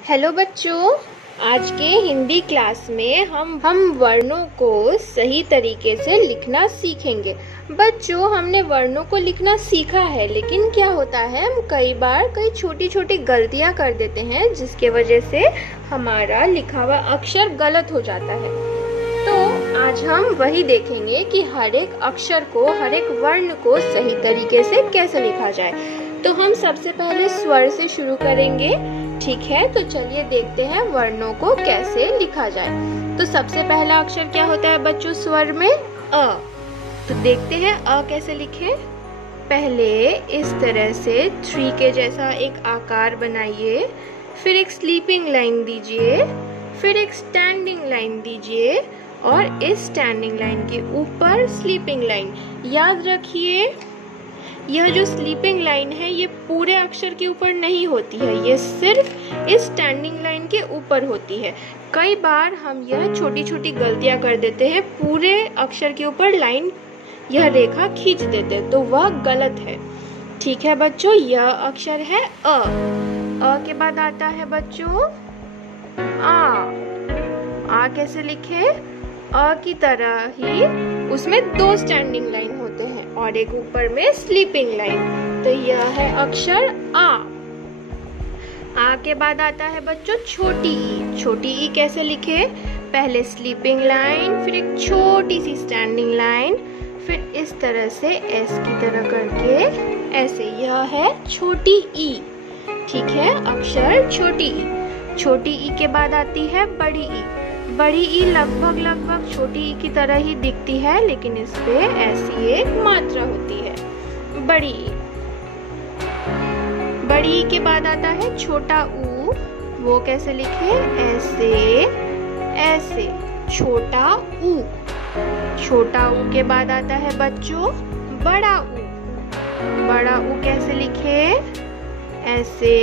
Hello बच्चों, आज के हिंदी क्लास में हम वर्णों को सही तरीके से लिखना सीखेंगे। बच्चों, हमने वर्णों को लिखना सीखा है, लेकिन क्या होता है हम कई छोटी छोटी गलतियां कर देते हैं, जिसके वजह से हमारा लिखा हुआ अक्षर गलत हो जाता है। तो आज हम वही देखेंगे कि हर एक अक्षर को, हर एक वर्ण को सही तरीके से कैसे लिखा जाए। तो हम सबसे पहले स्वर से शुरू करेंगे, ठीक है। तो चलिए देखते हैं वर्णों को कैसे लिखा जाए। तो सबसे पहला अक्षर क्या होता है बच्चों स्वर में? अ। तो देखते हैं अ कैसे लिखें। पहले इस तरह से 3 के जैसा एक आकार बनाइए, फिर एक स्लीपिंग लाइन दीजिए, फिर एक स्टैंडिंग लाइन दीजिए और इस स्टैंडिंग लाइन के ऊपर स्लीपिंग लाइन। याद रखिए, यह जो स्लीपिंग लाइन है ये पूरे अक्षर के ऊपर नहीं होती है, ये सिर्फ इस स्टैंडिंग लाइन के ऊपर होती है। कई बार हम यह छोटी छोटी गलतियां कर देते हैं, पूरे अक्षर के ऊपर लाइन, यह रेखा खींच देते हैं, तो वह गलत है। ठीक है बच्चों, यह अक्षर है अ। अ के बाद आता है बच्चों आ कैसे लिखे? अ की तरह ही उसमें 2 स्टैंडिंग लाइन होते हैं और एक ऊपर में स्लीपिंग लाइन। तो यह है अक्षर आ। आ के बाद आता है बच्चों छोटी ई। छोटी ई कैसे लिखे? पहले स्लीपिंग लाइन, फिर एक छोटी सी स्टैंडिंग लाइन, फिर इस तरह से एस की तरह करके ऐसे। यह है छोटी ई, ठीक है, अक्षर छोटी ई। छोटी ई के बाद आती है बड़ी ई। बड़ी ई लगभग छोटी ई की तरह ही दिखती है, लेकिन इस पे ऐसी एक मात्रा होती है, बड़ी ई। बड़ी ई के बाद आता है छोटा ऊ। वो कैसे लिखे? ऐसे छोटा ऊ। छोटा ऊ के बाद आता है बच्चों बड़ा ऊ। बड़ा ऊ कैसे लिखे? ऐसे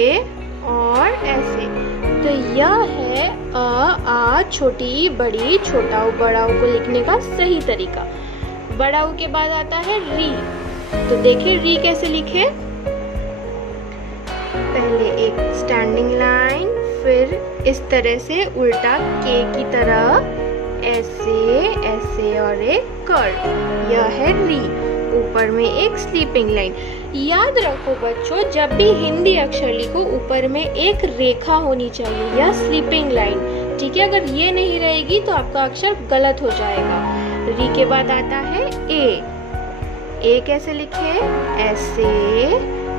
और ऐसे। तो यह है आ छोटी बड़ी छोटा ऊ बड़ा ऊ को लिखने का सही तरीका। बड़ा ऊ के बाद आता है री। तो देखिए री कैसे लिखे? पहले एक स्टैंडिंग लाइन, फिर इस तरह से उल्टा के की तरह ऐसे और एक कर्व। यह है री, ऊपर में एक स्लीपिंग लाइन। याद रखो बच्चों, जब भी हिंदी अक्षर लिखो ऊपर में एक रेखा होनी चाहिए या स्लीपिंग लाइन, ठीक है। अगर ये नहीं रहेगी तो आपका अक्षर गलत हो जाएगा। री के बाद आता है ए। ए कैसे लिखे?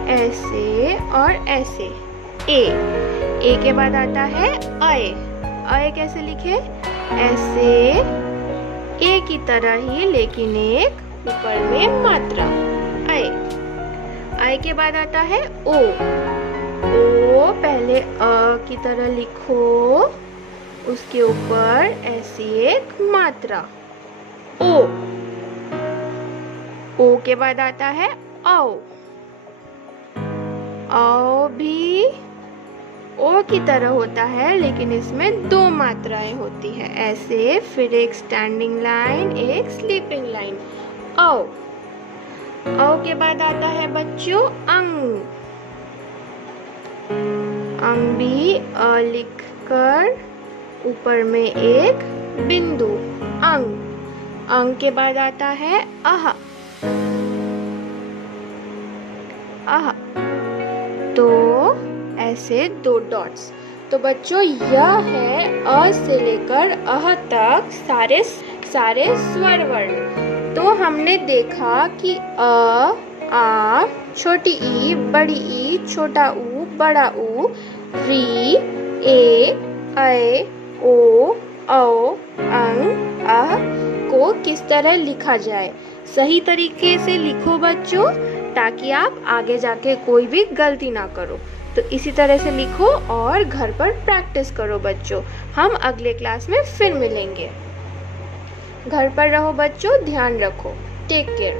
ऐसे और ऐसे, ए के बाद आता है अय। अय कैसे लिखे? ऐसे, ए की तरह ही, लेकिन एक ऊपर में मात्रा, अय। अय के बाद आता है ओ। पहले अ की तरह लिखो, उसके ऊपर ऐसी एक मात्रा, ओ। ओ के बाद आता है औ। औ भी ओ की तरह होता है, लेकिन इसमें 2 मात्राएं होती है, ऐसे, फिर एक स्टैंडिंग लाइन, एक स्लीपिंग लाइन, औ। औ के बाद आता है बच्चों अंग। अंग भी अ लिखकर ऊपर में एक बिंदु, अंग। अंग के बाद आता है अह। तो ऐसे 2 डॉट्स। तो बच्चों यह है अ से लेकर अह तक सारे स्वर वर्ण। तो हमने देखा कि अ, आ, छोटी ई, बड़ी ई, छोटा ऊ, बड़ा ऊ, री, ए, ऐ, ओ, औ, अंग, अह को किस तरह लिखा जाए। सही तरीके से लिखो बच्चों, ताकि आप आगे जाके कोई भी गलती ना करो। तो इसी तरह से लिखो और घर पर प्रैक्टिस करो बच्चों। हम अगले क्लास में फिर मिलेंगे। घर पर रहो बच्चों, ध्यान रखो। Take care.